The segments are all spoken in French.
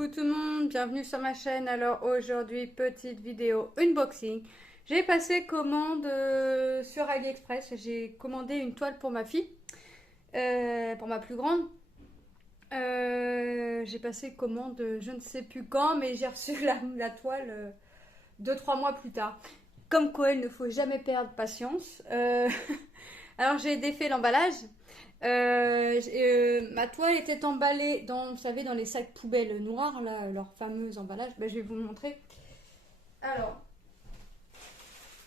Coucou tout le monde, bienvenue sur ma chaîne. Alors aujourd'hui, petite vidéo unboxing. J'ai passé commande sur AliExpress. J'ai commandé une toile pour ma fille, pour ma plus grande. J'ai passé commande je ne sais plus quand, mais j'ai reçu la toile 2-3 mois plus tard. Comme quoi, il ne faut jamais perdre patience. Alors j'ai défait l'emballage. Ma toile était emballée dans, vous savez, dans les sacs poubelles noirs, là, leur fameux emballage. Ben, je vais vous le montrer. Alors,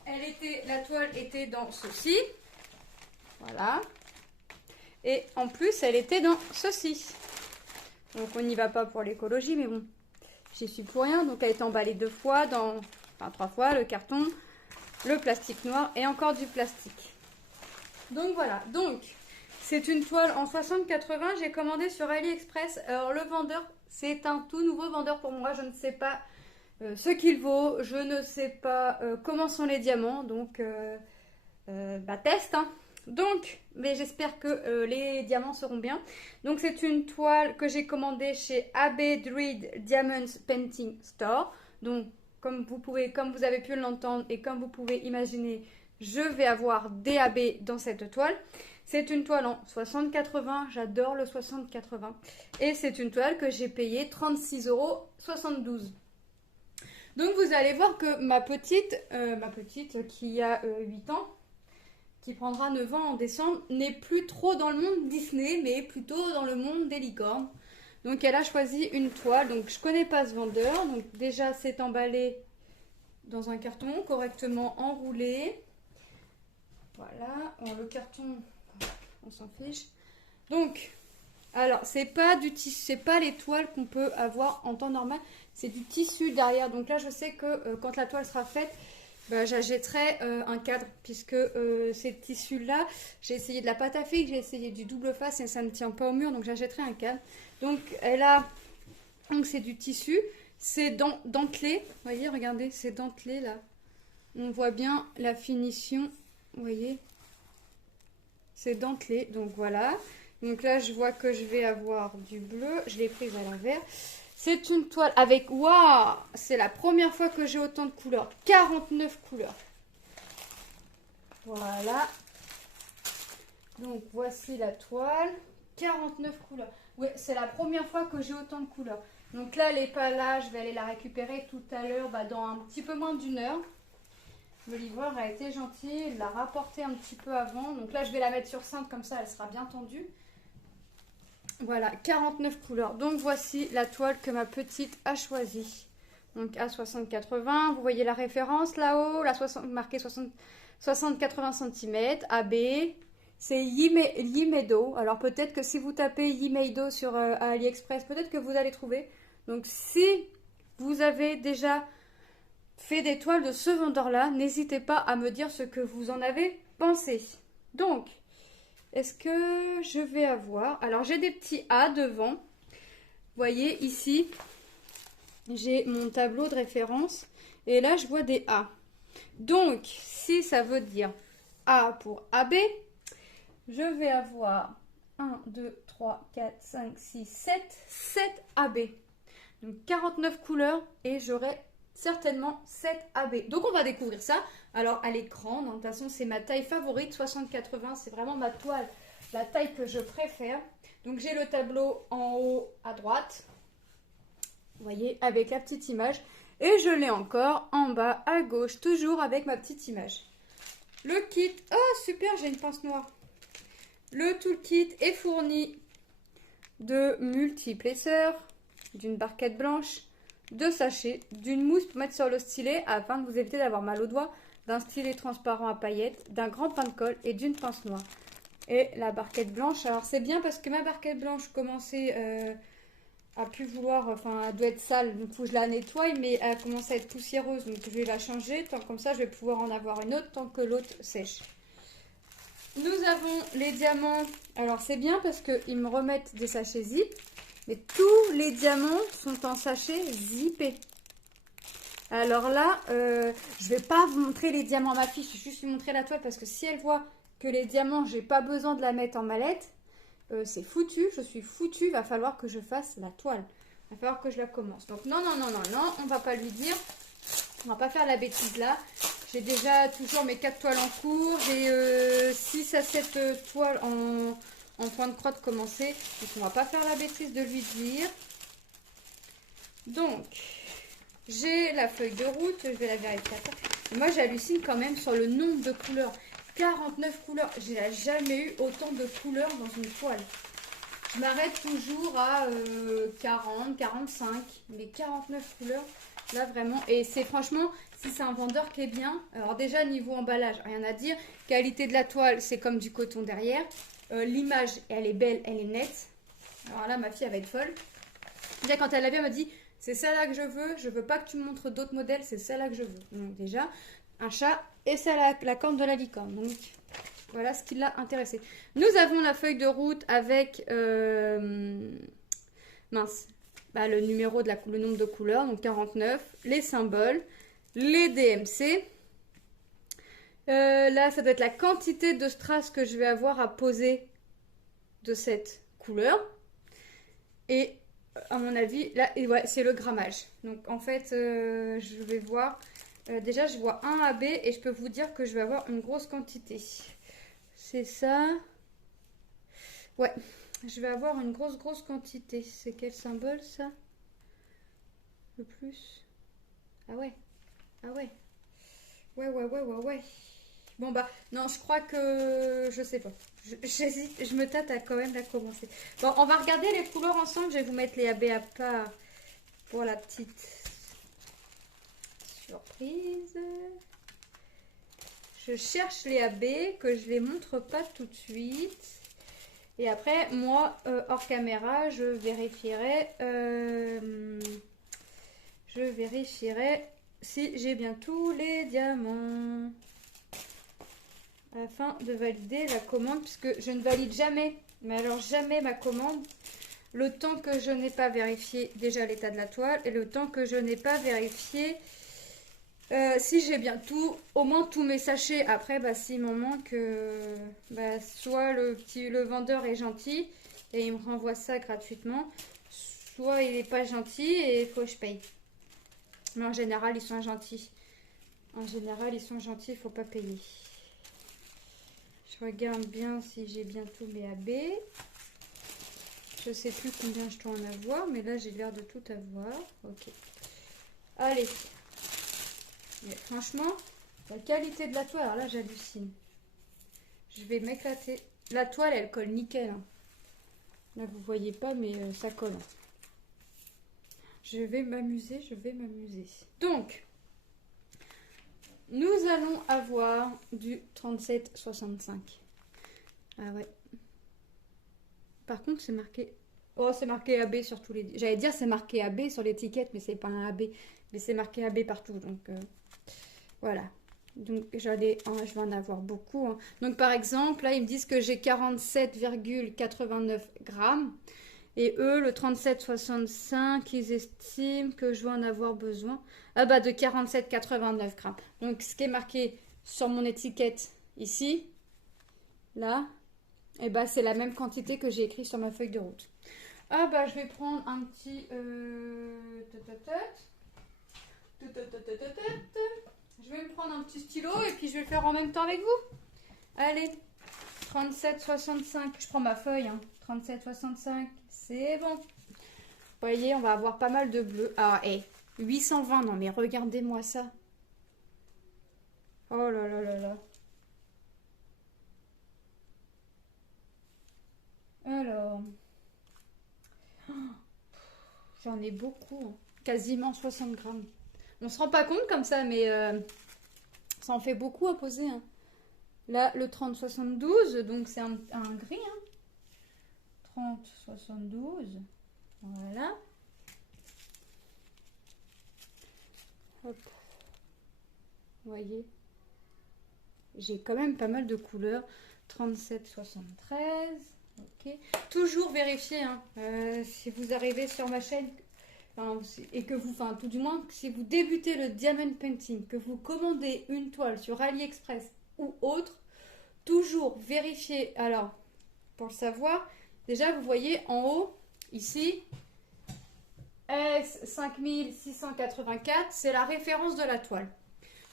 la toile était dans ceci. Voilà. Et en plus, elle était dans ceci. Donc on n'y va pas pour l'écologie, mais bon, j'y suis pour rien. Donc elle est emballée 2 fois, enfin 3 fois, le carton, le plastique noir et encore du plastique. Donc voilà, c'est une toile en 60-80, j'ai commandé sur AliExpress. Alors le vendeur, c'est un tout nouveau vendeur pour moi, je ne sais pas ce qu'il vaut, je ne sais pas comment sont les diamants, donc test, hein. Donc, mais j'espère que les diamants seront bien. Donc c'est une toile que j'ai commandée chez AB Druid Diamonds Painting Store. Donc comme vous avez pu l'entendre et comme vous pouvez imaginer, je vais avoir DAB dans cette toile. C'est une toile en 60-80, j'adore le 60-80. Et c'est une toile que j'ai payée 36,72 €. Donc vous allez voir que ma petite qui a 8 ans, qui prendra 9 ans en décembre, n'est plus trop dans le monde Disney, mais plutôt dans le monde des licornes. Donc elle a choisi une toile, donc je connais pas ce vendeur. Donc déjà c'est emballé dans un carton, correctement enroulé. Voilà, le carton, on s'en fiche. Donc, alors c'est pas du tissu, c'est pas les toiles qu'on peut avoir en temps normal, c'est du tissu derrière. Donc là je sais que quand la toile sera faite, j'achèterai un cadre, puisque ces tissus là, j'ai essayé de la pâte à figue, j'ai essayé du double face et ça ne tient pas au mur, donc j'achèterai un cadre. Donc c'est du tissu, c'est dentelé, vous voyez, regardez, c'est dentelé là, on voit bien la finition, vous voyez, c'est dentelé, donc voilà. Donc là je vois que je vais avoir du bleu, je l'ai prise à l'envers. C'est une toile avec, waouh, c'est la première fois que j'ai autant de couleurs, 49 couleurs. Voilà. Donc voici la toile, 49 couleurs. Oui, c'est la première fois que j'ai autant de couleurs. Donc là, elle n'est pas là, je vais aller la récupérer tout à l'heure, dans un petit peu moins d'1 heure. Le livreur a été gentil, il l'a rapporté un petit peu avant. Donc là, je vais la mettre sur cintre, comme ça, elle sera bien tendue. Voilà, 49 couleurs. Donc voici la toile que ma petite a choisie. Donc A60-80, vous voyez la référence là-haut, marqué 60-80 cm, AB. C'est Yimedo. Alors peut-être que si vous tapez Yimedo sur AliExpress, peut-être que vous allez trouver. Donc si vous avez déjà fait des toiles de ce vendeur-là, n'hésitez pas à me dire ce que vous en avez pensé. Donc, est-ce que je vais avoir... Alors j'ai des petits A devant. Vous voyez ici, j'ai mon tableau de référence. Et là, je vois des A. Donc, si ça veut dire A pour AB, je vais avoir 1, 2, 3, 4, 5, 6, 7 AB. Donc 49 couleurs et j'aurai certainement 7 AB. Donc on va découvrir ça. Alors à l'écran, de toute façon c'est ma taille favorite, 60-80, c'est vraiment ma toile, la taille que je préfère. Donc j'ai le tableau en haut à droite, vous voyez, avec la petite image. Et je l'ai encore en bas à gauche, toujours avec ma petite image. Le kit, oh super, j'ai une pince noire. Le toolkit est fourni de multiples épaisseurs, d'une barquette blanche, de sachets, d'une mousse pour mettre sur le stylet afin de vous éviter d'avoir mal aux doigts, d'un stylet transparent à paillettes, d'un grand pain de colle et d'une pince noire. Et la barquette blanche, alors c'est bien parce que ma barquette blanche commençait à plus vouloir, enfin elle doit être sale, donc il faut que je la nettoie, mais elle commence à être poussiéreuse, donc je vais la changer, comme ça je vais pouvoir en avoir une autre tant que l'autre sèche. Nous avons les diamants. Alors c'est bien parce qu'ils me remettent des sachets zip. Mais tous les diamants sont en sachet zippé. Alors là, je vais pas vous montrer les diamants à ma fille. Je vais juste lui montrer la toile parce que si elle voit que les diamants, j'ai pas besoin de la mettre en mallette, c'est foutu. Je suis foutue. Il va falloir que je fasse la toile. va falloir que je la commence. Donc non, non, non, non, non, on va pas lui dire. On va pas faire la bêtise là. J'ai déjà toujours mes 4 toiles en cours. J'ai 6 à 7 toiles en point de croix de commencer. Donc on va pas faire la bêtise de lui dire. Donc, j'ai la feuille de route. Je vais la vérifier après. Et moi j'hallucine quand même sur le nombre de couleurs. 49 couleurs. J'ai jamais eu autant de couleurs dans une toile. Je m'arrête toujours à 40, 45. Mais 49 couleurs. Là vraiment, et c'est franchement, si c'est un vendeur qui est bien, alors déjà niveau emballage, rien à dire, qualité de la toile, c'est comme du coton derrière, l'image, elle est belle, elle est nette, alors là ma fille elle va être folle, déjà quand elle l'a vu, elle m'a dit, c'est ça là que je veux pas que tu me montres d'autres modèles, c'est ça là que je veux, donc déjà, un chat, et c'est la corne de la licorne, donc voilà ce qui l'a intéressé. Nous avons la feuille de route avec, mince, bah, le numéro de le nombre de couleurs, donc 49, les symboles, les DMC. Là, ça doit être la quantité de strass que je vais avoir à poser de cette couleur. Et à mon avis, là, ouais, c'est le grammage. Donc en fait, je vais voir. Déjà, je vois 1 AB et je peux vous dire que je vais avoir une grosse quantité. C'est ça. Ouais. Je vais avoir une grosse quantité. C'est quel symbole ça? Le plus. Ah ouais. Ah ouais. Ouais. Bon bah non, je crois que je sais pas. J'hésite, je me tâte à quand même la commencer. Bon, on va regarder les couleurs ensemble. Je vais vous mettre les AB à part pour la petite surprise. Je cherche les AB que je les montre pas tout de suite. Et après, moi, hors caméra, je vérifierai si j'ai bien tous les diamants. Afin de valider la commande, puisque je ne valide jamais, mais alors jamais ma commande, le temps que je n'ai pas vérifié déjà l'état de la toile, et le temps que je n'ai pas vérifié si j'ai bien tout, au moins tous mes sachets. Après, bah, s'il m'en manque, bah, soit le vendeur est gentil et il me renvoie ça gratuitement, soit il n'est pas gentil et il faut que je paye. Mais en général, ils sont gentils. En général, ils sont gentils, il ne faut pas payer. Je regarde bien si j'ai bien tous mes AB. Je sais plus combien je dois en avoir, mais là, j'ai l'air de tout avoir. Ok. Allez. Mais franchement, la qualité de la toile, alors là j'hallucine. Je vais m'éclater. La toile, elle colle nickel. Hein. Là vous voyez pas, mais ça colle. Je vais m'amuser, Donc, nous allons avoir du 37,65. Ah ouais. Par contre, c'est marqué... Oh, c'est marqué AB sur tous les... J'allais dire c'est marqué AB sur l'étiquette, mais c'est pas un AB. Mais c'est marqué AB partout, donc... Voilà, donc je vais en avoir beaucoup. Hein. Donc par exemple, là ils me disent que j'ai 47,89 grammes. Et eux, le 37,65, ils estiment que je vais en avoir besoin. Ah bah de 47,89 grammes. Donc ce qui est marqué sur mon étiquette ici, là, et bah c'est la même quantité que j'ai écrit sur ma feuille de route. Ah bah je vais prendre un petit... Je vais me prendre un petit stylo et puis je vais le faire en même temps avec vous. Allez, 37,65. Je prends ma feuille. Hein. 37,65. C'est bon. Vous voyez, on va avoir pas mal de bleu. Ah, et 820. Non, mais regardez-moi ça. Oh là là là là. Alors. J'en ai beaucoup. Hein. Quasiment 60 grammes. On se rend pas compte comme ça, mais ça en fait beaucoup à poser. Hein. Là, le 30-72, donc c'est un gris. Hein. 30-72. Voilà. Hop. Vous voyez. J'ai quand même pas mal de couleurs. 37-73. Ok. Toujours vérifier. Hein, si vous arrivez sur ma chaîne... et que vous, tout du moins, si vous débutez le diamond painting, que vous commandez une toile sur AliExpress ou autre, toujours vérifiez. Alors, pour le savoir, déjà vous voyez en haut, ici, S5684, c'est la référence de la toile.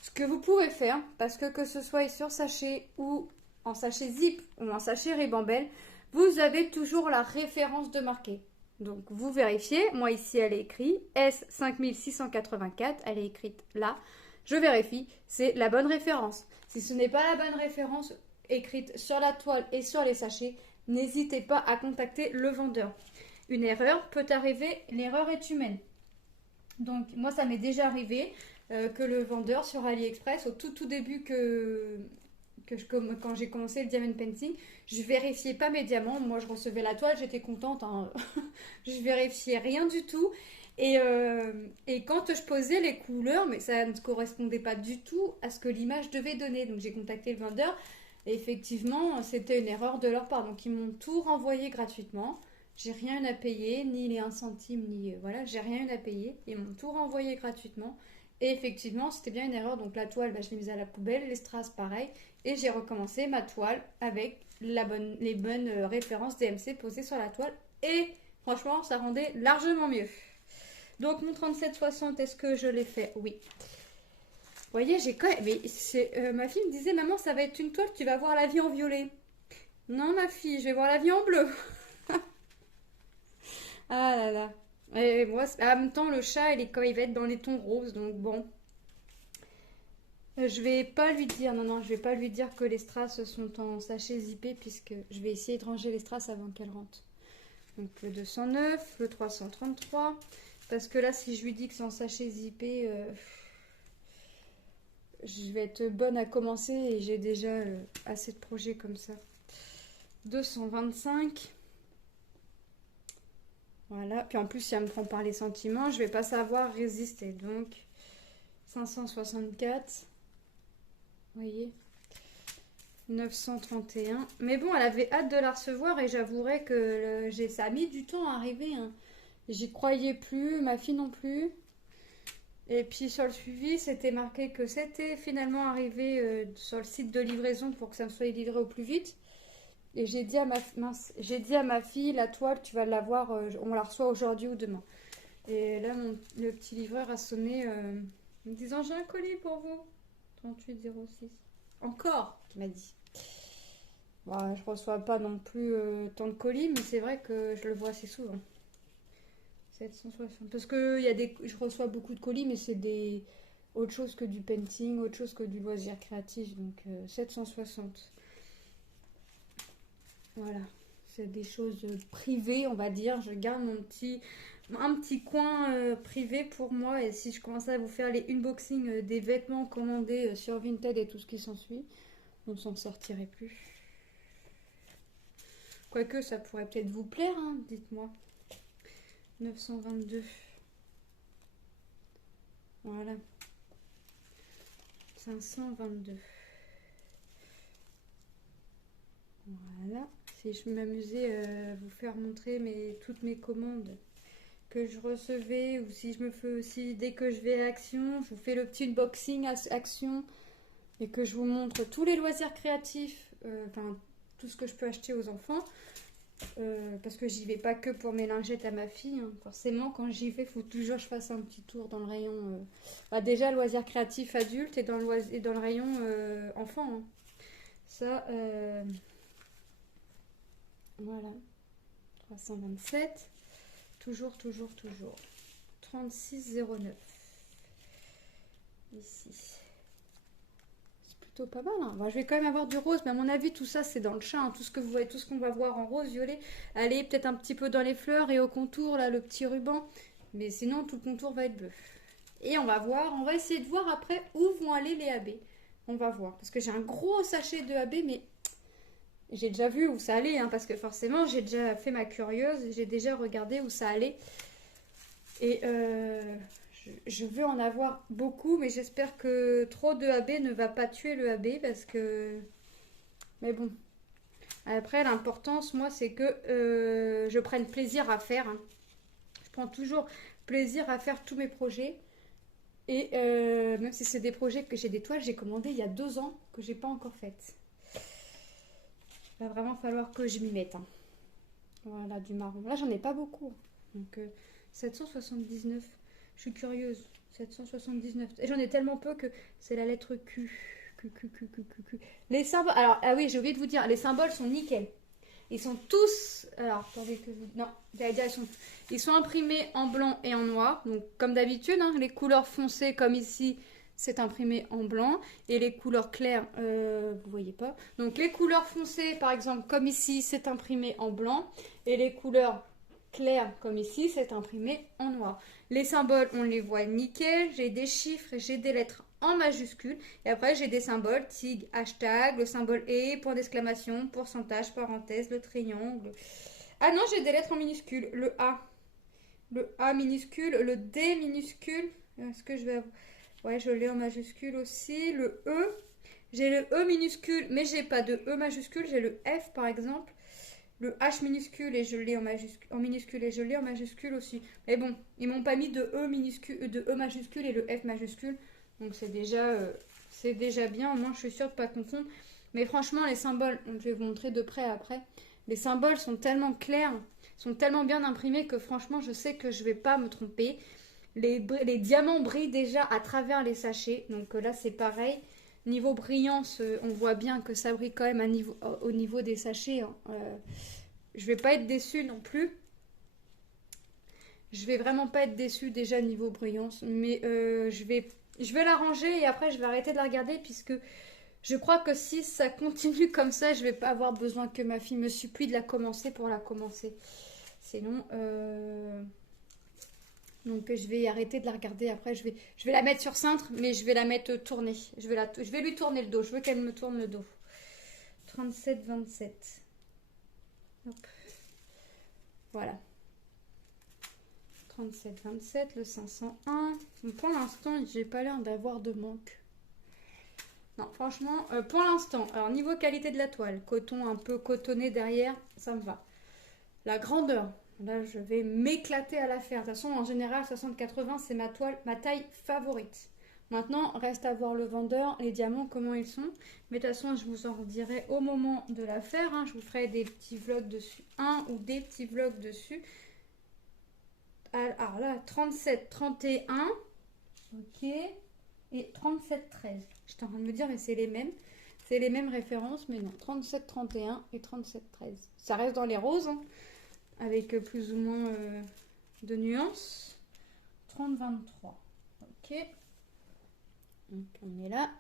Ce que vous pouvez faire, parce que ce soit sur sachet ou en sachet zip ou en sachet ribambelle, vous avez toujours la référence de marqué. Donc vous vérifiez, moi ici elle est écrite S5684, elle est écrite là. Je vérifie, c'est la bonne référence. Si ce n'est pas la bonne référence écrite sur la toile et sur les sachets, n'hésitez pas à contacter le vendeur. Une erreur peut arriver, l'erreur est humaine. Donc moi ça m'est déjà arrivé que le vendeur sur AliExpress, au tout début quand j'ai commencé le diamond painting, je vérifiais pas mes diamants. Moi je recevais la toile, j'étais contente, hein. Je vérifiais rien du tout. Et quand je posais les couleurs, mais ça ne correspondait pas du tout à ce que l'image devait donner. Donc j'ai contacté le vendeur et effectivement c'était une erreur de leur part. Donc ils m'ont tout renvoyé gratuitement. J'ai rien à payer, ni les 1 centime, ni voilà, j'ai rien à payer. Ils m'ont tout renvoyé gratuitement. Et effectivement, c'était bien une erreur. Donc la toile, je l'ai mise à la poubelle, les strass pareil. Et j'ai recommencé ma toile avec les bonnes références DMC posées sur la toile. Et franchement, ça rendait largement mieux. Donc mon 3760, est-ce que je l'ai fait? Oui. Vous voyez, j'ai quand même... Mais ma fille me disait, maman, ça va être une toile, tu vas voir la vie en violet. Non, ma fille, je vais voir la vie en bleu. Ah là là. Et moi, en même temps, le chat, il va être dans les tons roses, donc bon. Je vais pas lui dire, non, je vais pas lui dire que les strass sont en sachet zippé, puisque je vais essayer de ranger les strass avant qu'elle rentre. Donc le 209, le 333, parce que là, si je lui dis que c'est en sachet zippé, je vais être bonne à commencer et j'ai déjà assez de projets comme ça. 225. Voilà, puis en plus, si elle me prend par les sentiments, je vais pas savoir résister. Donc, 564. Vous voyez, 931. Mais bon, elle avait hâte de la recevoir et j'avouerai que ça a mis du temps à arriver. Hein. J'y croyais plus, ma fille non plus. Et puis sur le suivi, c'était marqué que c'était finalement arrivé sur le site de livraison pour que ça me soit livré au plus vite. Et j'ai dit à ma fille, la toile, tu vas l'avoir, on la reçoit aujourd'hui ou demain. Et là, le petit livreur a sonné en me disant, j'ai un colis pour vous. 3806. Encore, il m'a dit. Bon, je reçois pas non plus tant de colis, mais c'est vrai que je le vois assez souvent. 760. Parce que je reçois beaucoup de colis, mais c'est autre chose que du painting, autre chose que du loisir créatif. Donc 760. Voilà, c'est des choses privées, on va dire. Je garde un petit coin privé pour moi. Et si je commençais à vous faire les unboxings des vêtements commandés sur Vinted et tout ce qui s'ensuit, on s'en sortirait plus. Quoique ça pourrait peut-être vous plaire, hein, dites-moi. 922. Voilà. 522. Voilà. Si je m'amusais à vous faire montrer toutes mes commandes que je recevais, ou si je me fais aussi, dès que je vais à Action, je vous fais le petit unboxing à Action et que je vous montre tous les loisirs créatifs, enfin tout ce que je peux acheter aux enfants, parce que j'y vais pas que pour mes lingettes à ma fille, hein. Forcément quand j'y vais, il faut toujours que je fasse un petit tour dans le rayon, déjà loisirs créatifs adultes et dans le rayon enfant, hein. Ça, voilà, 327, toujours, 3609, ici. C'est plutôt pas mal, hein. Bon, je vais quand même avoir du rose, mais à mon avis, tout ça, c'est dans le chat, hein. Tout ce que vous voyez, tout ce qu'on va voir en rose, violet, allez, peut-être un petit peu dans les fleurs et au contour, là, le petit ruban, mais sinon, tout le contour va être bleu. Et on va essayer de voir après où vont aller les AB. On va voir, parce que j'ai un gros sachet de AB, mais... J'ai déjà vu où ça allait, hein, parce que forcément, j'ai déjà fait ma curieuse, j'ai déjà regardé où ça allait. Et je veux en avoir beaucoup, mais j'espère que trop de AB ne va pas tuer le AB, parce que... Mais bon. Après, l'importance, moi, c'est que je prenne plaisir à faire. Hein. Je prends toujours plaisir à faire tous mes projets. Et même si c'est des projets que j'ai des toiles, j'ai commandé il y a 2 ans, que j'ai pas encore faites. Il va vraiment falloir que je m'y mette. Hein. Voilà, du marron. Là, j'en ai pas beaucoup. Donc, 779. Je suis curieuse. 779. Et j'en ai tellement peu que c'est la lettre Q. Q. Les symboles. Alors, ah oui, j'ai oublié de vous dire, les symboles sont nickel. Ils sont tous. Alors, attendez que vous. Non, j'allais dire, ils sont imprimés en blanc et en noir. Donc, comme d'habitude, hein, les couleurs foncées, comme ici, c'est imprimé en blanc. Et les couleurs claires, vous voyez pas. Donc, les couleurs foncées, par exemple, comme ici, c'est imprimé en blanc. Et les couleurs claires, comme ici, c'est imprimé en noir. Les symboles, on les voit nickel. J'ai des chiffres et j'ai des lettres en majuscule. Et après, j'ai des symboles, tig, hashtag, le symbole et, point d'exclamation, pourcentage, parenthèse, le triangle. Ah non, j'ai des lettres en minuscule. Le A minuscule, le D minuscule. Est-ce que je vais avoir... Ouais, je l'ai en majuscule aussi. Le E. J'ai le E minuscule, mais j'ai pas de E majuscule. J'ai le F, par exemple. Le H minuscule et je l'ai en minuscule et je l'ai en majuscule aussi. Mais bon, ils m'ont pas mis de E minuscule, de E majuscule et le F majuscule. Donc c'est déjà bien, au moins je suis sûre de ne pas confondre. Mais franchement, les symboles, je vais vous montrer de près après. Les symboles sont tellement clairs, sont tellement bien imprimés que franchement, je sais que je ne vais pas me tromper. Les diamants brillent déjà à travers les sachets. Donc là, c'est pareil. Niveau brillance, on voit bien que ça brille quand même au niveau des sachets. Hein. Je ne vais pas être déçue non plus. Je vais vraiment pas être déçue déjà niveau brillance. Mais je vais la ranger et après je vais arrêter de la regarder puisque je crois que si ça continue comme ça, je vais pas avoir besoin que ma fille me supplie de la commencer pour la commencer. Sinon, donc je vais arrêter de la regarder. Après, je vais la mettre sur cintre, mais je vais la mettre tournée. Je vais lui tourner le dos. Je veux qu'elle me tourne le dos. 37, 27. Hop. Voilà. 37, 27, le 501. Donc pour l'instant, j'ai pas l'air d'avoir de manque. Non, franchement, pour l'instant, alors niveau qualité de la toile, coton un peu cotonné derrière, ça me va. La grandeur, là je vais m'éclater à la faire. De toute façon, en général, 60-80, c'est ma taille favorite. Maintenant, reste à voir le vendeur, les diamants, comment ils sont. Mais de toute façon, je vous en redirai au moment de la faire. Hein. Je vous ferai des petits vlogs dessus, un ou des petits vlogs dessus. Alors là, 37, 31, ok, et 37, 13. J'étais en train de me dire, mais c'est les mêmes. C'est les mêmes références, mais non. 37, 31 et 37, 13. Ça reste dans les roses, hein, avec plus ou moins de nuances. 30, 23. Ok. Donc, on est là.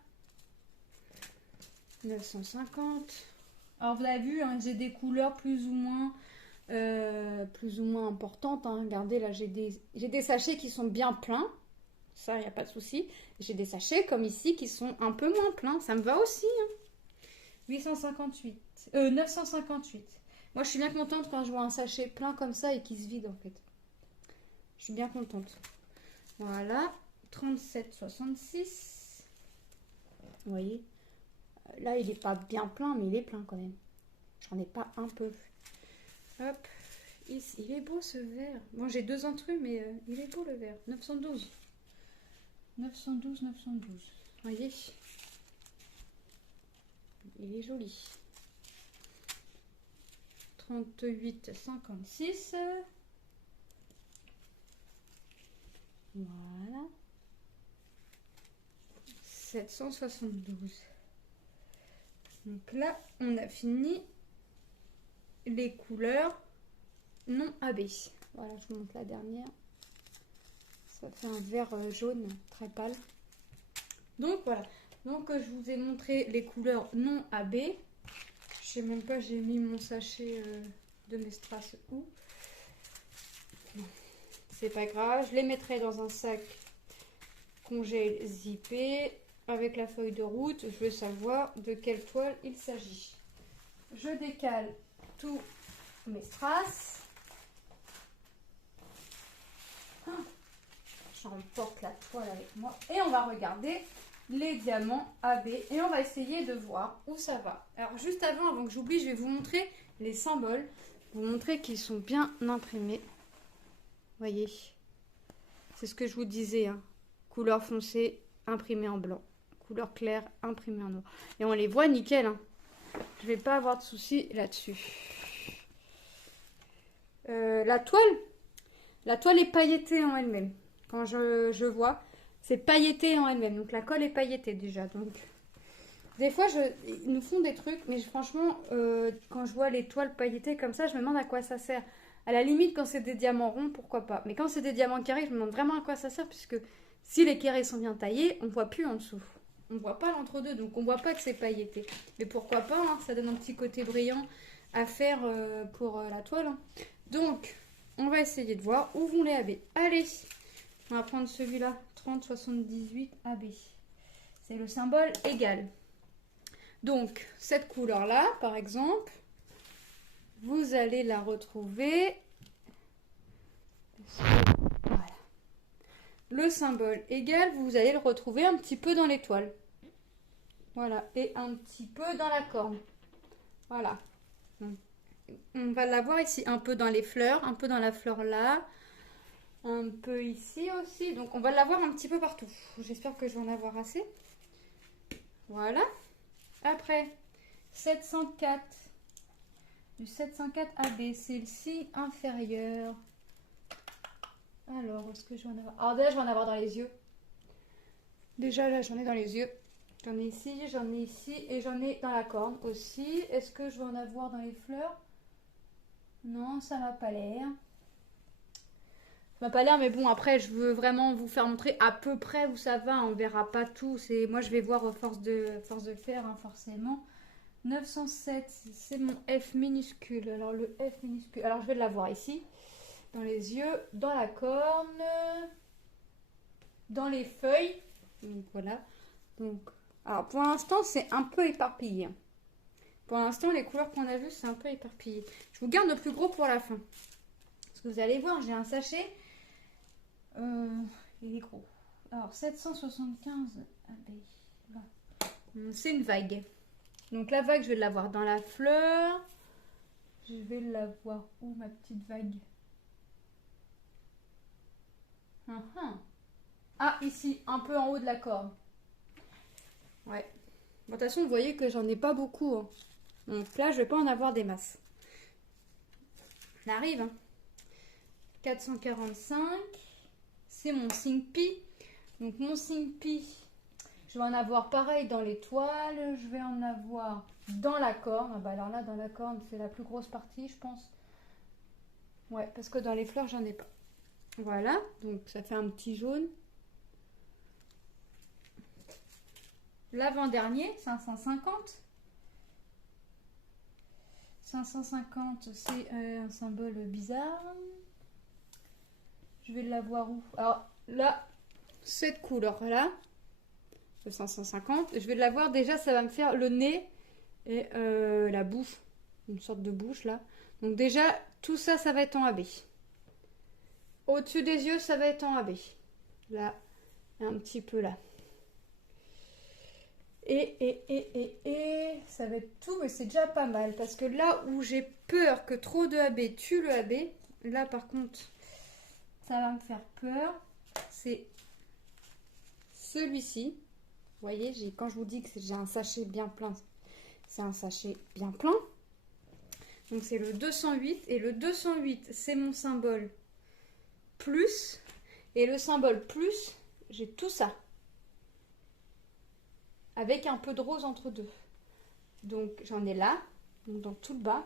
950. Alors, vous avez vu, hein, j'ai des couleurs plus ou moins importantes. Hein. Regardez, là, j'ai des sachets qui sont bien pleins. Ça, il n'y a pas de souci. J'ai des sachets comme ici qui sont un peu moins pleins. Ça me va aussi. Hein. 958. Moi, je suis bien contente quand je vois un sachet plein comme ça et qui se vide, en fait. Je suis bien contente. Voilà. 37, 66. Vous voyez. Là, il n'est pas bien plein, mais il est plein quand même. J'en ai pas un peu. Hop. Ici, il est beau ce vert. Bon, j'ai deux intrus, mais il est beau le vert. 912. 912, 912. Vous voyez. Il est joli. 38, 56. Voilà. 772. Donc là, on a fini les couleurs non AB. Voilà, je vous montre la dernière. Ça fait un vert jaune très pâle. Donc voilà. Donc je vous ai montré les couleurs non AB. Je sais même pas, j'ai mis mon sachet de mes strass où. C'est pas grave. Je les mettrai dans un sac congèle zippé avec la feuille de route. Je veux savoir de quelle toile il s'agit. Je décale tous mes strass. J'emporte la toile avec moi et on va regarder les diamants AB et on va essayer de voir où ça va. Alors juste avant que j'oublie, je vais vous montrer les symboles, vous montrer qu'ils sont bien imprimés. Voyez, c'est ce que je vous disais, hein. Couleur foncée imprimée en blanc, couleur claire imprimée en noir et on les voit nickel, hein. Je vais pas avoir de soucis là-dessus. La toile, La toile est pailletée en elle-même. Quand je vois, c'est pailleté en elle-même. Donc la colle est pailletée déjà. Donc des fois, ils nous font des trucs, mais franchement, quand je vois les toiles pailletées comme ça, je me demande à quoi ça sert. À la limite, quand c'est des diamants ronds, pourquoi pas. Mais quand c'est des diamants carrés, je me demande vraiment à quoi ça sert, puisque si les carrés sont bien taillés, on voit plus en dessous. On voit pas l'entre-deux, donc on voit pas que c'est pailleté. Mais pourquoi pas, hein, ça donne un petit côté brillant à faire pour la toile. Hein. Donc, on va essayer de voir où vont les AB. Allez, on va prendre celui-là, 3078 AB. C'est le symbole égal. Donc, cette couleur-là, par exemple, vous allez la retrouver. Voilà. Le symbole égal, vous allez le retrouver un petit peu dans l'étoile. Voilà, et un petit peu dans la corne. Voilà. On va l'avoir ici, un peu dans les fleurs, un peu dans la fleur là, un peu ici aussi. Donc, on va l'avoir un petit peu partout. J'espère que je vais en avoir assez. Voilà. Après, 704. Du 704 AB, c'est le si inférieur. Alors, est-ce que je vais en avoir? Alors, déjà, je vais en avoir dans les yeux. Déjà, là, j'en ai dans les yeux. J'en ai ici et j'en ai dans la corne aussi. Est-ce que je vais en avoir dans les fleurs? Non, ça m'a pas l'air. Ça m'a pas l'air, mais bon, après, je veux vraiment vous faire montrer à peu près où ça va. On verra pas tout. Moi, je vais voir à force de le faire, hein, forcément. 907, c'est mon F minuscule. Alors, le F minuscule. Alors, je vais l'avoir ici. Dans les yeux, dans la corne, dans les feuilles. Donc, voilà. Donc, alors, pour l'instant, c'est un peu éparpillé. Pour l'instant, les couleurs qu'on a vues, c'est un peu éparpillé. Je vous garde le plus gros pour la fin. Parce que vous allez voir, j'ai un sachet. Il est gros. Alors, 775. Ah ben, c'est une vague. Donc, la vague, je vais l'avoir dans la fleur. Je vais l'avoir où, ma petite vague? Ah, ici, un peu en haut de la corde. Ouais. Bon, de toute façon, vous voyez que j'en ai pas beaucoup. Hein. Donc là, je vais pas en avoir des masses. On arrive. Hein. 445. C'est mon signe pi. Donc mon signe pi, je vais en avoir pareil dans l'étoile. Je vais en avoir dans la corne. Ah bah alors là, dans la corne, c'est la plus grosse partie, je pense. Ouais, parce que dans les fleurs, j'en ai pas. Voilà, donc ça fait un petit jaune. L'avant-dernier, 550. 550, c'est un symbole bizarre. Je vais l'avoir où? Alors là, cette couleur-là, le 550, je vais l'avoir déjà, ça va me faire le nez et la bouche. Une sorte de bouche là. Donc déjà, tout ça, ça va être en AB. Au-dessus des yeux, ça va être en AB. Là, un petit peu là. Et ça va être tout, mais c'est déjà pas mal. Parce que là où j'ai peur que trop de AB tue le AB, là par contre, ça va me faire peur. C'est celui-ci. Vous voyez, quand je vous dis que j'ai un sachet bien plein, c'est un sachet bien plein. Donc c'est le 208. Et le 208, c'est mon symbole plus. Et le symbole plus, j'ai tout ça. Avec un peu de rose entre deux. Donc j'en ai là, donc dans tout le bas.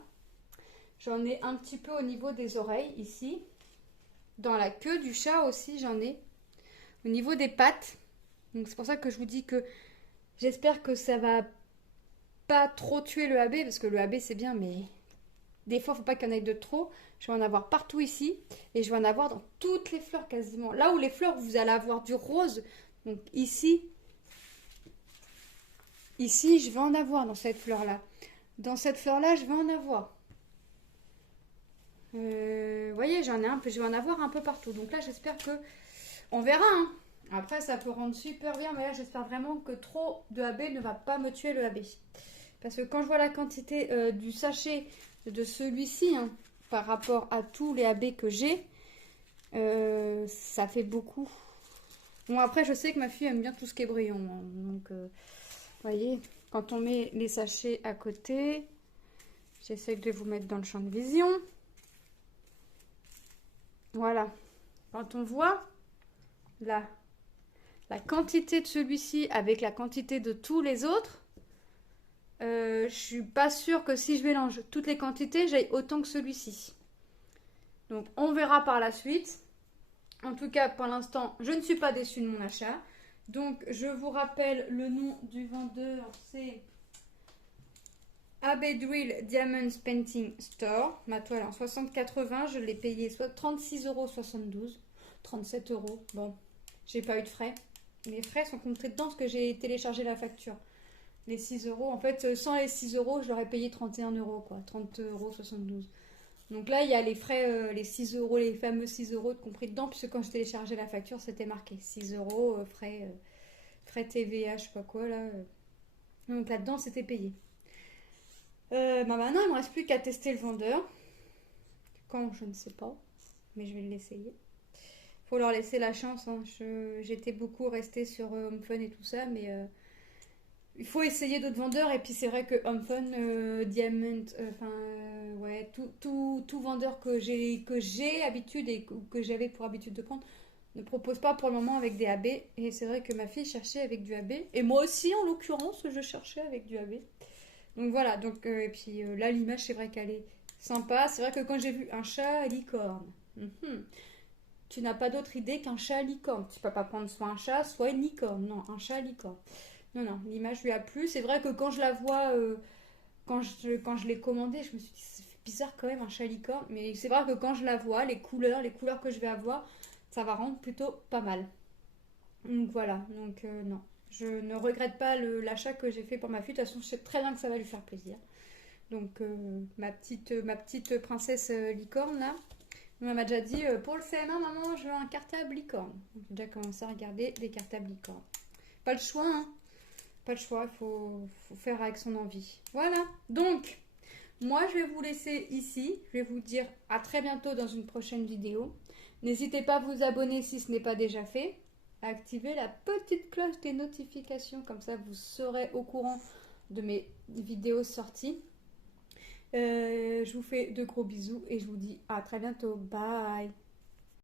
J'en ai un petit peu au niveau des oreilles, ici. Dans la queue du chat aussi, j'en ai. Au niveau des pattes. Donc c'est pour ça que je vous dis que j'espère que ça va pas trop tuer le AB, parce que le AB c'est bien, mais des fois il faut pas qu'il y en ait de trop. Je vais en avoir partout ici, et je vais en avoir dans toutes les fleurs quasiment. Là où les fleurs, vous allez avoir du rose, donc ici, je vais en avoir dans cette fleur-là. Dans cette fleur-là, je vais en avoir. Vous voyez, j'en ai un peu, je vais en avoir un peu partout. Donc là, j'espère que... On verra, hein. Après, ça peut rendre super bien, mais là, j'espère vraiment que trop de AB ne va pas me tuer le AB. Parce que quand je vois la quantité du sachet de celui-ci, hein, par rapport à tous les AB que j'ai, ça fait beaucoup. Bon, après, je sais que ma fille aime bien tout ce qui est brillant. Hein, donc, vous voyez, quand on met les sachets à côté, j'essaie de vous mettre dans le champ de vision. Voilà. quand on voit la quantité de celui-ci avec la quantité de tous les autres, je suis pas sûre que si je mélange toutes les quantités, j'aille autant que celui-ci. Donc on verra par la suite. En tout cas, pour l'instant, je ne suis pas déçue de mon achat. Donc je vous rappelle le nom du vendeur, c'est AB Drill Diamonds Painting Store. Ma toile en 60,80, je l'ai payé soit 36,72 €, 37 €. Bon, j'ai pas eu de frais. Les frais sont comptés dedans parce que j'ai téléchargé la facture. Les 6 €, en fait, sans les 6 €, je l'aurais payé 31 € quoi, 30,72 €. Donc là, il y a les frais, les 6 €, les fameux 6 € de compris dedans, puisque quand je téléchargeais la facture, c'était marqué 6 € frais TVA, je sais pas quoi là. Donc là-dedans, c'était payé. Maintenant, il me reste plus qu'à tester le vendeur. Quand, je ne sais pas, mais je vais l'essayer. Faut leur laisser la chance. Hein. J'étais beaucoup restée sur HomeFun et tout ça, mais il faut essayer d'autres vendeurs. Et puis c'est vrai que HomeFun, Diamond, ouais, tout vendeur que j'ai habitude et que j'avais pour habitude de prendre ne propose pas pour le moment avec des AB. Et c'est vrai que ma fille cherchait avec du AB. Et moi aussi, en l'occurrence, je cherchais avec du AB. Donc voilà, donc, et puis là, l'image, c'est vrai qu'elle est sympa. C'est vrai que quand j'ai vu un chat à licorne, tu n'as pas d'autre idée qu'un chat à licorne. Tu peux pas prendre soit un chat, soit une licorne. Non, un chat à licorne. Non, l'image lui a plu. C'est vrai que quand je la vois, quand je l'ai commandée, je me suis dit, c'est bizarre quand même un chat à licorne. Mais c'est vrai que quand je la vois, les couleurs que je vais avoir, ça va rendre plutôt pas mal. Donc voilà, donc non. Je ne regrette pas l'achat que j'ai fait pour ma fille. De toute façon, je sais très bien que ça va lui faire plaisir. Donc ma petite princesse licorne là, elle m'a déjà dit pour le CM1, maman, je veux un cartable licorne. Donc, j'ai déjà commencé à regarder des cartables licorne. Pas le choix, hein. Pas le choix, il faut faire avec son envie. Voilà, donc moi je vais vous laisser ici. Je vais vous dire à très bientôt dans une prochaine vidéo. N'hésitez pas à vous abonner si ce n'est pas déjà fait. À activer la petite cloche des notifications, comme ça vous serez au courant de mes vidéos sorties. Je vous fais de gros bisous et je vous dis à très bientôt. Bye!